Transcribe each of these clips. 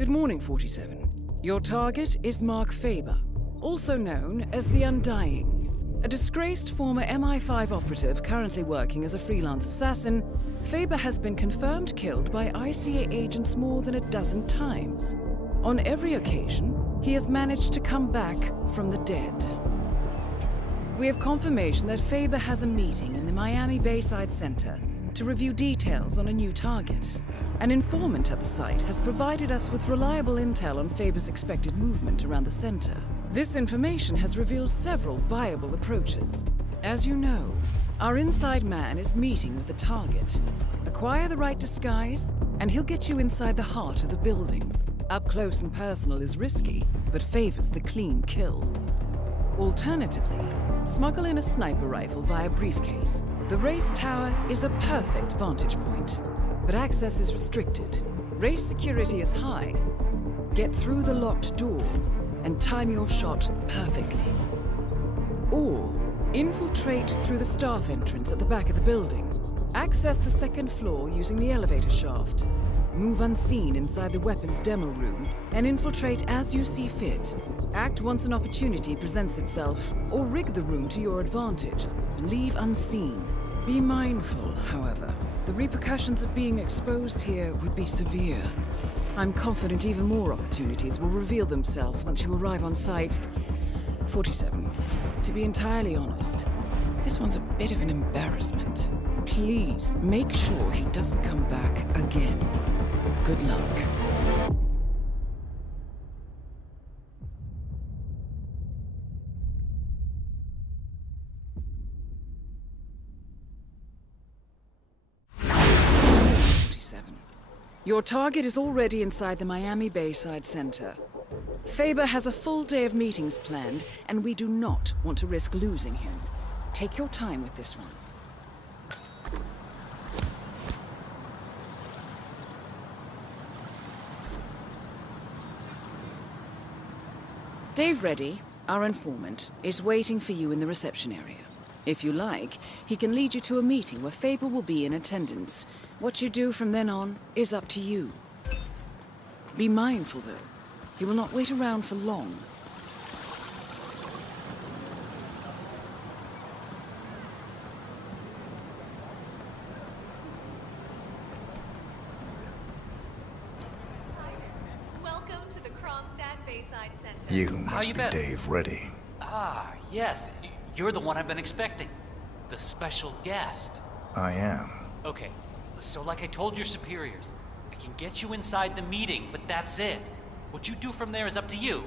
Good morning, 47. Your target is Mark Faber, also known as the Undying. A disgraced former MI5 operative currently working as a freelance assassin, Faber has been confirmed killed by ICA agents more than a dozen times. On every occasion, he has managed to come back from the dead. We have confirmation that Faber has a meeting in the Miami Bayside Center to review details on a new target. An informant at the site has provided us with reliable intel on Faber's expected movement around the center. This information has revealed several viable approaches. As you know, our inside man is meeting with the target. Acquire the right disguise, and he'll get you inside the heart of the building. Up close and personal is risky, but favors the clean kill. Alternatively, smuggle in a sniper rifle via briefcase. The race tower is a perfect vantage point, but access is restricted. Race security is high. Get through the locked door and time your shot perfectly. Or infiltrate through the staff entrance at the back of the building. Access the second floor using the elevator shaft. Move unseen inside the weapons demo room and infiltrate as you see fit. Act once an opportunity presents itself, or rig the room to your advantage and leave unseen. Be mindful, however. The repercussions of being exposed here would be severe. I'm confident even more opportunities will reveal themselves once you arrive on site. 47. To be entirely honest, this one's a bit of an embarrassment. Please make sure he doesn't come back again. Good luck. Your target is already inside the Miami Bayside Center. Faber has a full day of meetings planned, and we do not want to risk losing him. Take your time with this one. Dave Reddy, our informant, is waiting for you in the reception area. If you like, he can lead you to a meeting where Faber will be in attendance. What you do from then on is up to you. Be mindful, though. He will not wait around for long. Welcome to the Kronstadt Bayside Center. You must be Dave Reddy. Ah, yes. You're the one I've been expecting. The special guest. I am. Okay, so like I told your superiors, I can get you inside the meeting, but that's it. What you do from there is up to you.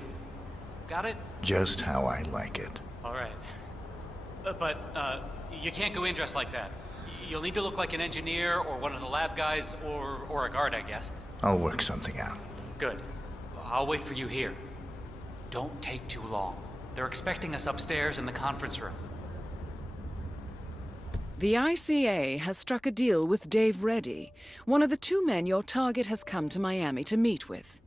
Got it? Just how I like it. All right. But you can't go in dressed like that. You'll need to look like an engineer or one of the lab guys or a guard, I guess. I'll work something out. Good. I'll wait for you here. Don't take too long. They're expecting us upstairs in the conference room. The ICA has struck a deal with Dave Reddy, one of the two men your target has come to Miami to meet with.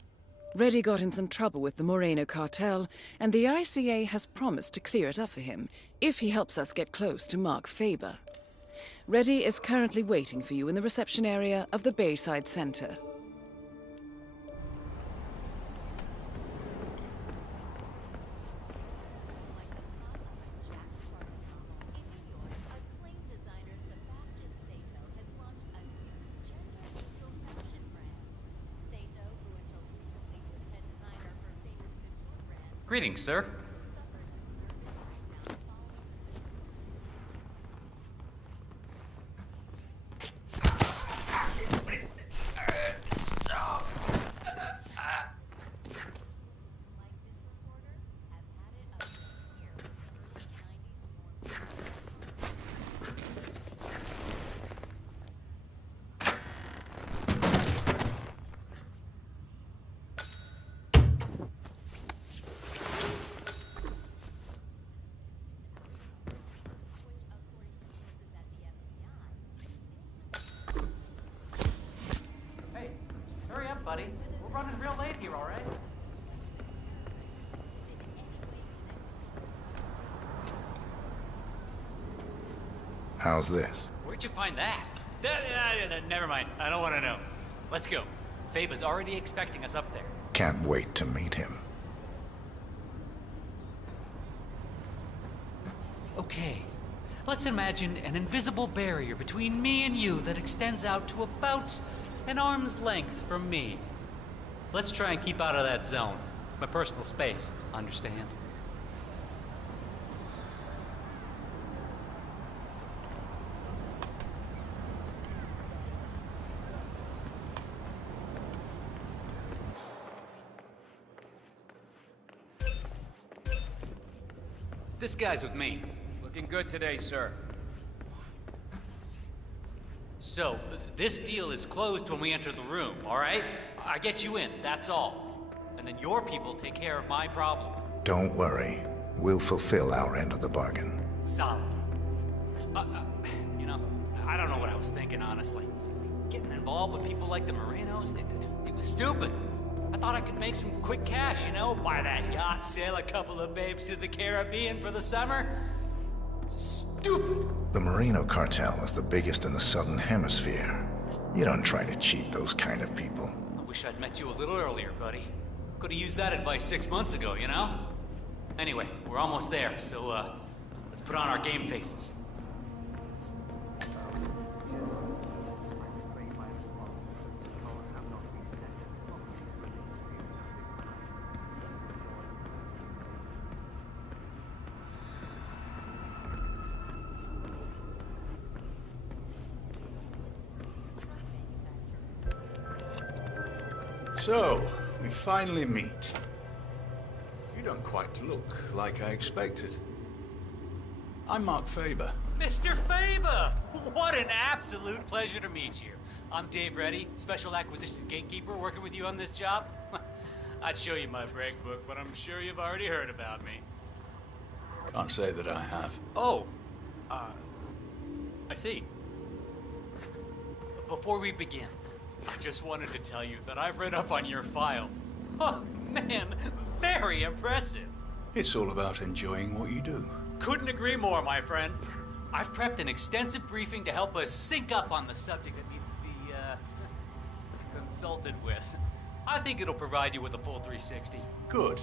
Reddy got in some trouble with the Moreno cartel, and the ICA has promised to clear it up for him if he helps us get close to Mark Faber. Reddy is currently waiting for you in the reception area of the Bayside Center. Greetings, sir. Buddy, we're running real late here, all right? How's this? Where'd you find that? Never mind. I don't want to know. Let's go. Faber's already expecting us up there. Can't wait to meet him. Okay, let's imagine an invisible barrier between me and you that extends out to about an arm's length from me. Let's try and keep out of that zone. It's my personal space, understand? This guy's with me. Looking good today, sir. So, this deal is closed when we enter the room, all right? I get you in, that's all. And then your people take care of my problem. Don't worry. We'll fulfill our end of the bargain. Solid. You know, I don't know what I was thinking, honestly. Getting involved with people like the Morinos, it was stupid. I thought I could make some quick cash, you know? Buy that yacht, sail a couple of babes to the Caribbean for the summer. Stupid! The Merino cartel is the biggest in the Southern Hemisphere. You don't try to cheat those kind of people. I wish I'd met you a little earlier, buddy. Could have used that advice 6 months ago, you know? Anyway, we're almost there, so, let's put on our game faces. So, we finally meet. You don't quite look like I expected. I'm Mark Faber. Mr. Faber! What an absolute pleasure to meet you. I'm Dave Reddy, Special Acquisitions Gatekeeper, working with you on this job. I'd show you my break book, but I'm sure you've already heard about me. Can't say that I have. Oh, I see. Before we begin, I just wanted to tell you that I've read up on your file. Oh, man, very impressive. It's all about enjoying what you do. Couldn't agree more, my friend. I've prepped an extensive briefing to help us sync up on the subject that needs to be, consulted with. I think it'll provide you with a full 360. Good.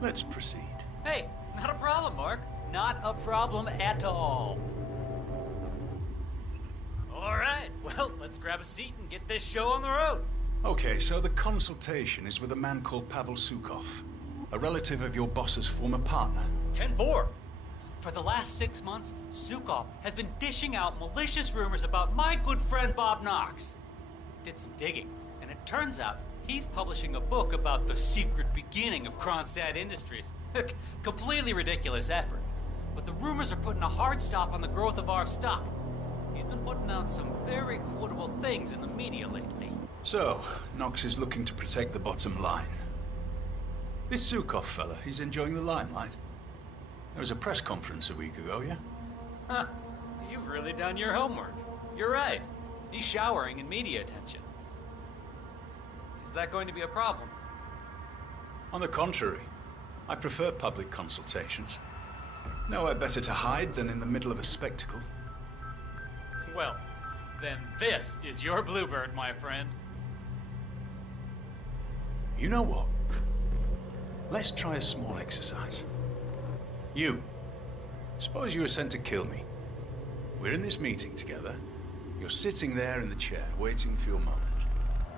Let's proceed. Hey, not a problem, Mark. Not a problem at all. All right, well, let's grab a seat and get this show on the road. Okay, so the consultation is with a man called Pavel Sukov, a relative of your boss's former partner. 10-4. For the last 6 months, Sukov has been dishing out malicious rumors about my good friend Bob Knox. Did some digging, and it turns out he's publishing a book about the secret beginning of Kronstadt Industries. Completely ridiculous effort. But the rumors are putting a hard stop on the growth of our stock. He's been putting out some very quotable things in the media lately. So, Knox is looking to protect the bottom line. This Sukov fella, he's enjoying the limelight. There was a press conference a week ago, yeah? Huh. You've really done your homework. You're right. He's showering in media attention. Is that going to be a problem? On the contrary, I prefer public consultations. Nowhere better to hide than in the middle of a spectacle. Well, then this is your bluebird, my friend. You know what? Let's try a small exercise. You. Suppose you were sent to kill me. We're in this meeting together. You're sitting there in the chair, waiting for your moment.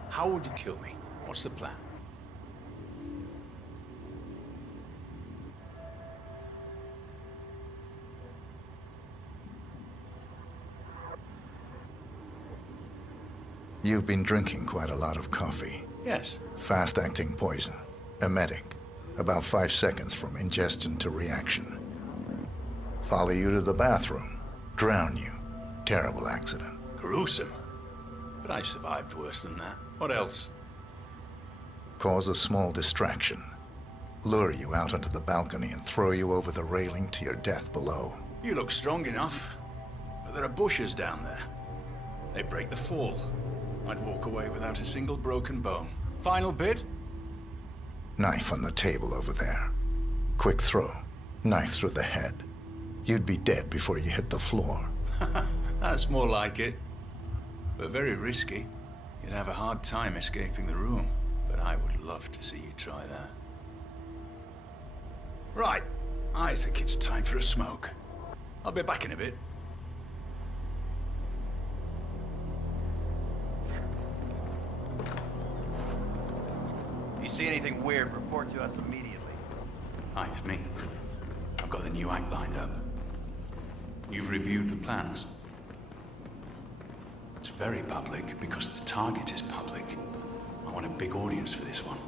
How would you kill me? What's the plan? You've been drinking quite a lot of coffee. Yes. Fast-acting poison. Emetic. About 5 seconds from ingestion to reaction. Follow you to the bathroom. Drown you. Terrible accident. Gruesome. But I survived worse than that. What else? Cause a small distraction. Lure you out onto the balcony and throw you over the railing to your death below. You look strong enough. But there are bushes down there. They break the fall. I'd walk away without a single broken bone. Final bid? Knife on the table over there. Quick throw. Knife through the head. You'd be dead before you hit the floor. That's more like it. But very risky. You'd have a hard time escaping the room. But but I would love to see you try that. Right, I think it's time for a smoke. I'll be back in a bit. If you see anything weird, report to us immediately. Hi, it's me. I've got the new act lined up. You've reviewed the plans. It's very public because the target is public. I want a big audience for this one.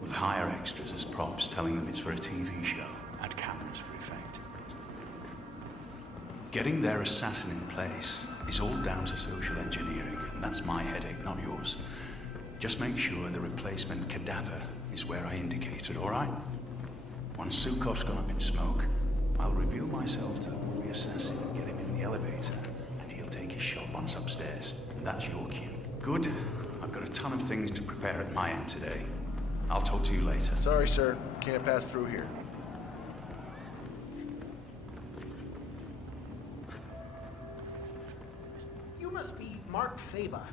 We'll hire extras as props, telling them it's for a TV show, and cameras for effect. Getting their assassin in place is all down to social engineering, and that's my headache, not yours. Just make sure the replacement cadaver is where I indicated, all right? Once Sukov's gone up in smoke, I'll reveal myself to the movie assassin and get him in the elevator, and he'll take his shot once upstairs, and that's your cue. Good. I've got a ton of things to prepare at my end today. I'll talk to you later. Sorry, sir. Can't pass through here. You must be Mark Faba.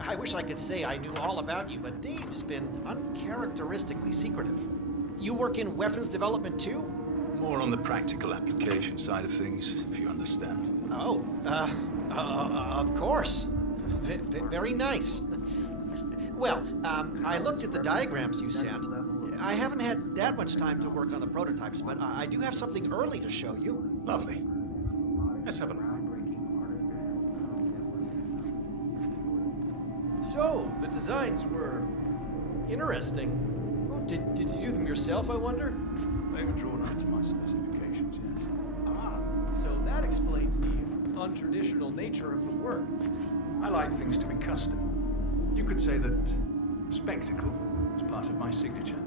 I wish I could say I knew all about you, but Dave's been uncharacteristically secretive. You work in weapons development too? More on the practical application side of things, if you understand. Oh, of course. Very nice. Well, I looked at the diagrams you sent. I haven't had that much time to work on the prototypes, but I do have something early to show you. Lovely. Let's have a look. So, the designs were interesting. Oh, did you do them yourself, I wonder? They were drawn up to my specifications, yes. Ah, so that explains the untraditional nature of the work. I like things to be custom. You could say that spectacle is part of my signature.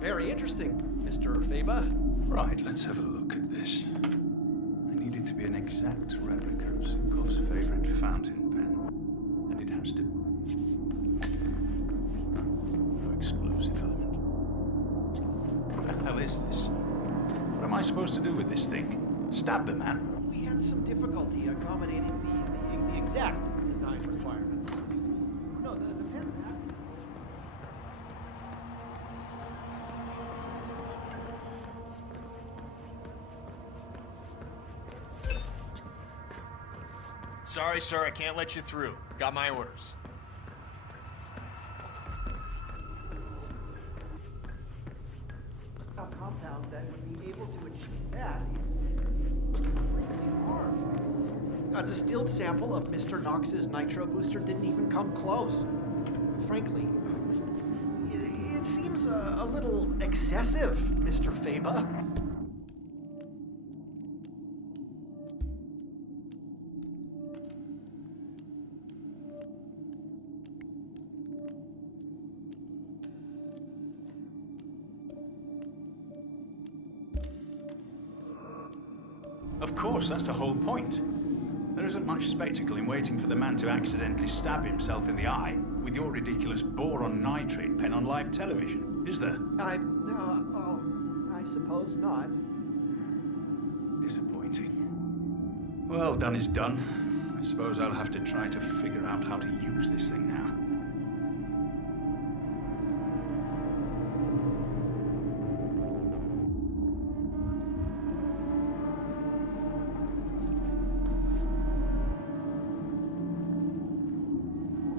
Very interesting, Mr. Faba. Right, let's have a look at this. I need it to be an exact replica of Sukov's favorite fountain pen. And it has to... No explosive element. What the hell is this? What am I supposed to do with this thing? Stab the man? We had some difficulty accommodating the exact design requirements. No, the pen... Sorry, sir. I can't let you through. Got my orders. A compound that would be able to achieve that is really hard. A distilled sample of Mr. Knox's nitro booster didn't even come close. Frankly, it seems a little excessive, Mr. Faba. Of course, that's the whole point. There isn't much spectacle in waiting for the man to accidentally stab himself in the eye with your ridiculous boron nitrate pen on live television, is there? I suppose not. Disappointing. Well, done is done. I suppose I'll have to try to figure out how to use this thing now.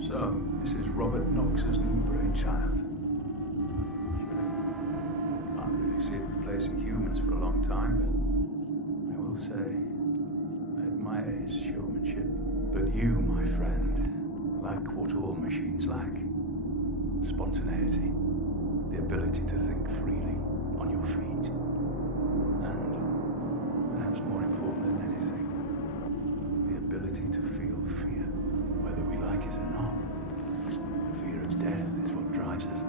So, this is Robert Knox's new brainchild. Can't really see it replacing humans for a long time, but I will say, I admire his showmanship. But you, my friend, lack what all machines lack. Spontaneity. The ability to think freely, on your feet. And, perhaps more important than anything, the ability to feel fear, whether we like it or not. Fear of death is what drives us,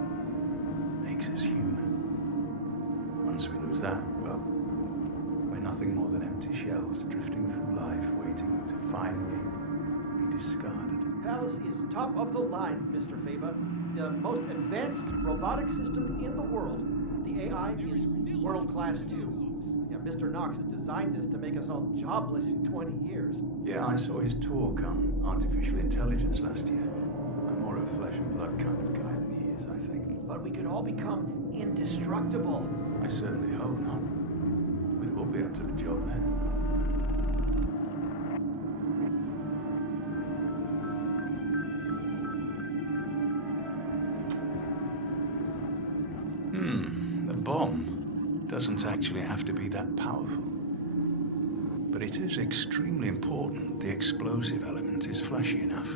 makes us human. Once we lose that, well, we're nothing more than empty shells drifting through life, waiting to finally be discarded. Palace is top of the line, Mr. Faba. The most advanced robotic system in the world. The AI is world-class too. Yeah, Mr. Knox has designed this to make us all jobless in 20 years. Yeah, I saw his talk on artificial intelligence last year. I'm more of a flesh and blood kind of guy than he is, I think. But we could all become indestructible. I certainly hope not. We'll all be up to the job then. The bomb doesn't actually have to be that powerful. But it is extremely important the explosive element is flashy enough.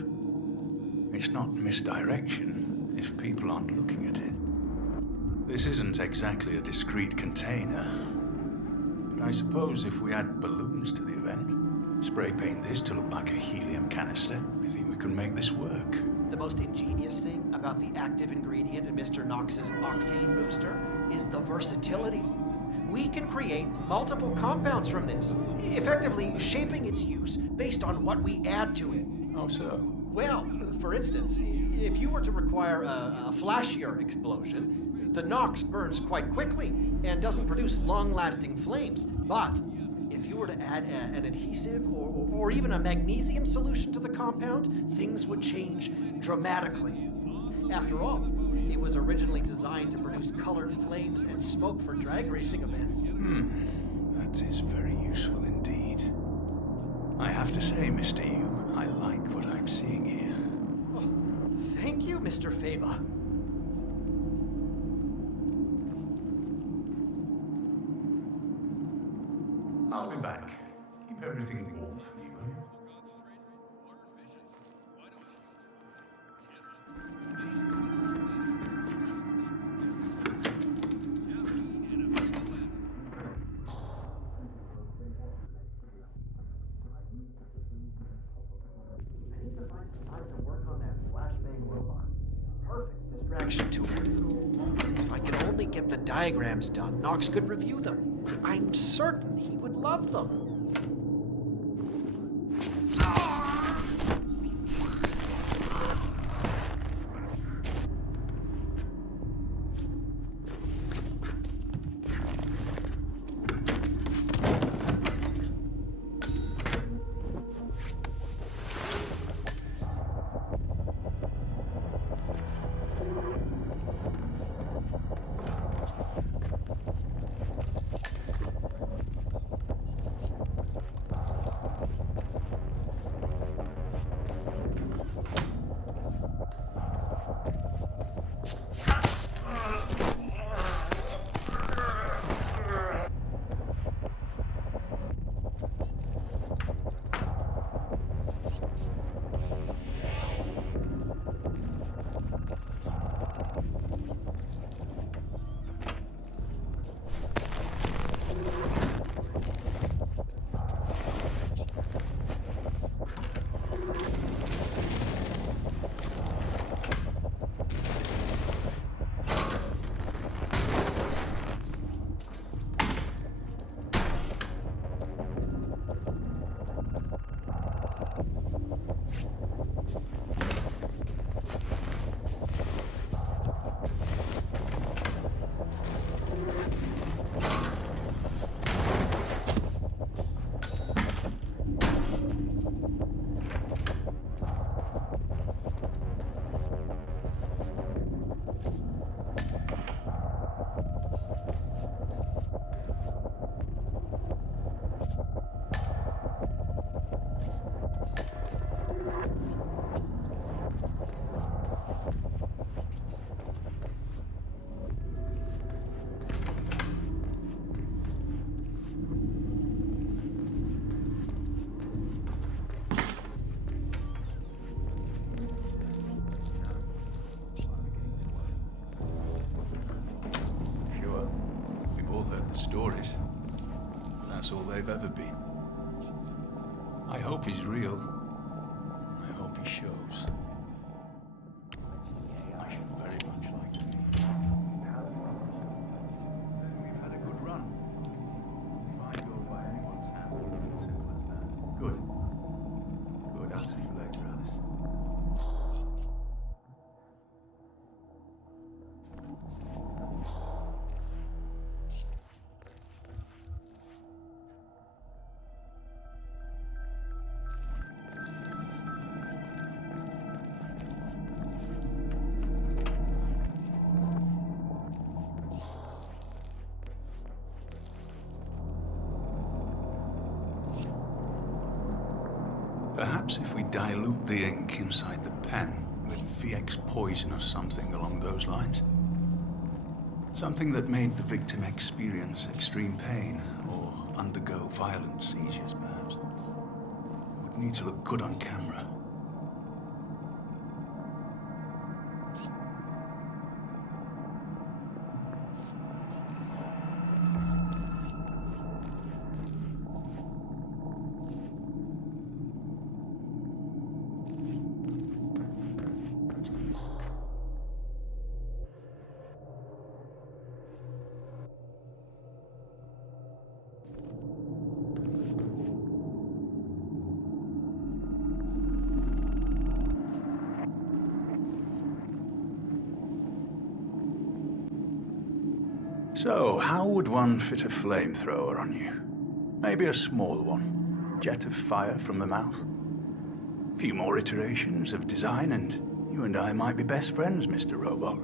It's not misdirection if people aren't looking at it. This isn't exactly a discrete container, but I suppose if we add balloons to the event, spray paint this to look like a helium canister, I think we can make this work. The most ingenious thing about the active ingredient in Mr. Knox's octane booster is the versatility. We can create multiple compounds from this, effectively shaping its use based on what we add to it. How so? Well, for instance, if you were to require a flashier explosion, the Knox burns quite quickly and doesn't produce long-lasting flames. But if you were to add an adhesive or even a magnesium solution to the compound, things would change dramatically. After all, it was originally designed to produce colored flames and smoke for drag racing events. That is very useful indeed. I have to say, Mr. Yu, I like what I'm seeing here. Oh, thank you, Mr. Faba. I'll be back. Keep everything warm for me, will you? Time to work on that flashbang robot. Perfect distraction tool. If I could only get the diagrams done, Knox could review them. I'm certain he would love them. Stories. That's all they've ever been. I hope he's real. I hope he shows. I should very much like to meet him. We've had a good run. If I go by anyone's hand, simple as that. Good. Good, I'll see you later, Alice. Perhaps if we dilute the ink inside the pen with VX poison or something along those lines. Something that made the victim experience extreme pain or undergo violent seizures, perhaps. Would need to look good on camera. So, how would one fit a flamethrower on you? Maybe a small one. Jet of fire from the mouth. A few more iterations of design and you and I might be best friends, Mr. Robot.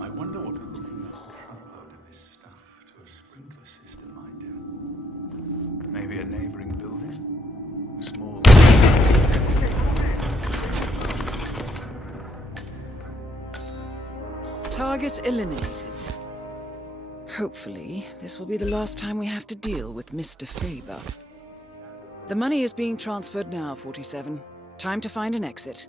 I wonder what hooking up a truckload of this stuff to a sprinkler system might do. Maybe a neighboring building? A small... Target eliminated. Hopefully, this will be the last time we have to deal with Mr. Faber. The money is being transferred now, 47. Time to find an exit.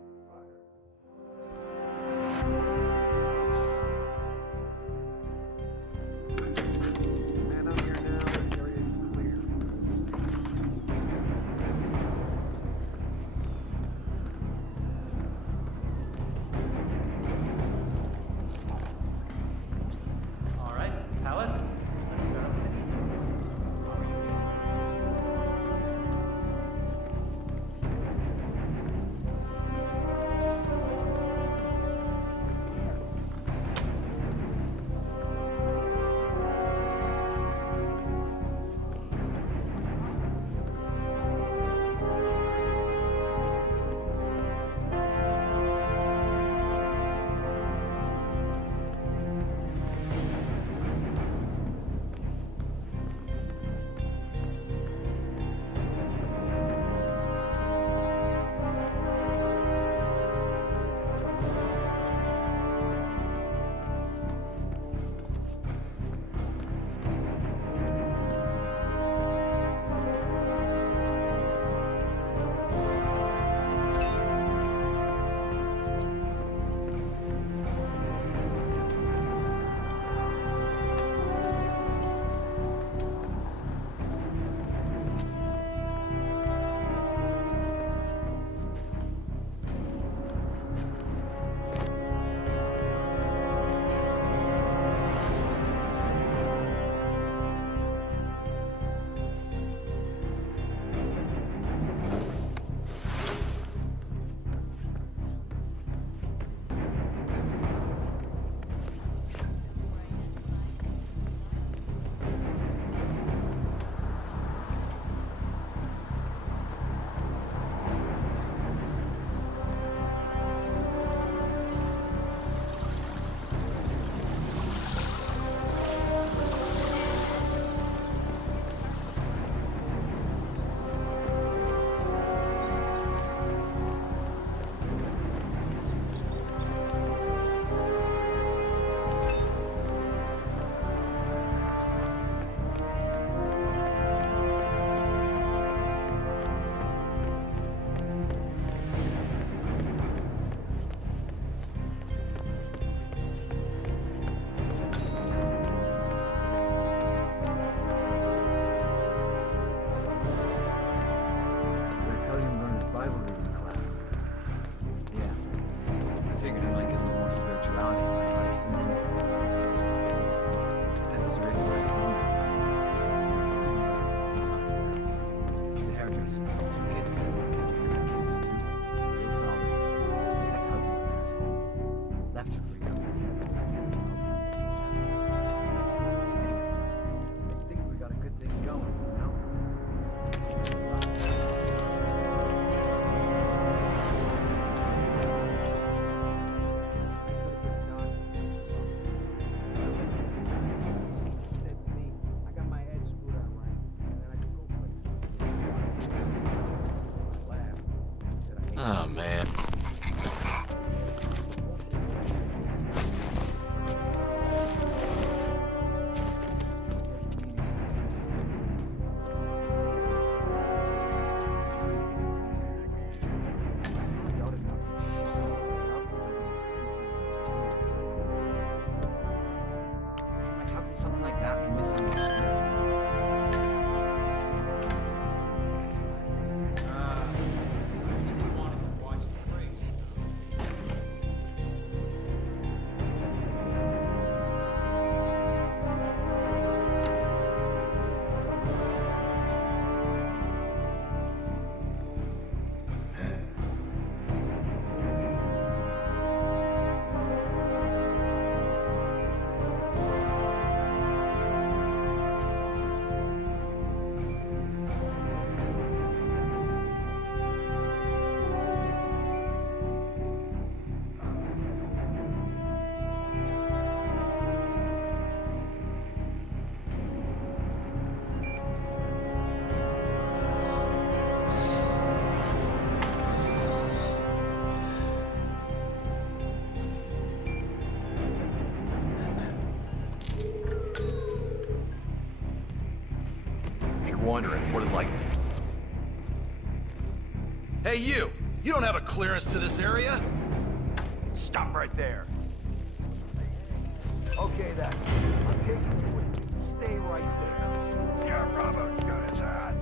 Man up here now, this area is clear. All right, pallets. Let's go. man. How could something like that be misunderstood? Wondering what it like. Hey, you! You don't have a clearance to this area? Stop right there. Okay, then. I'm taking you with me. Stay right there. Sierra Bravo's good as that.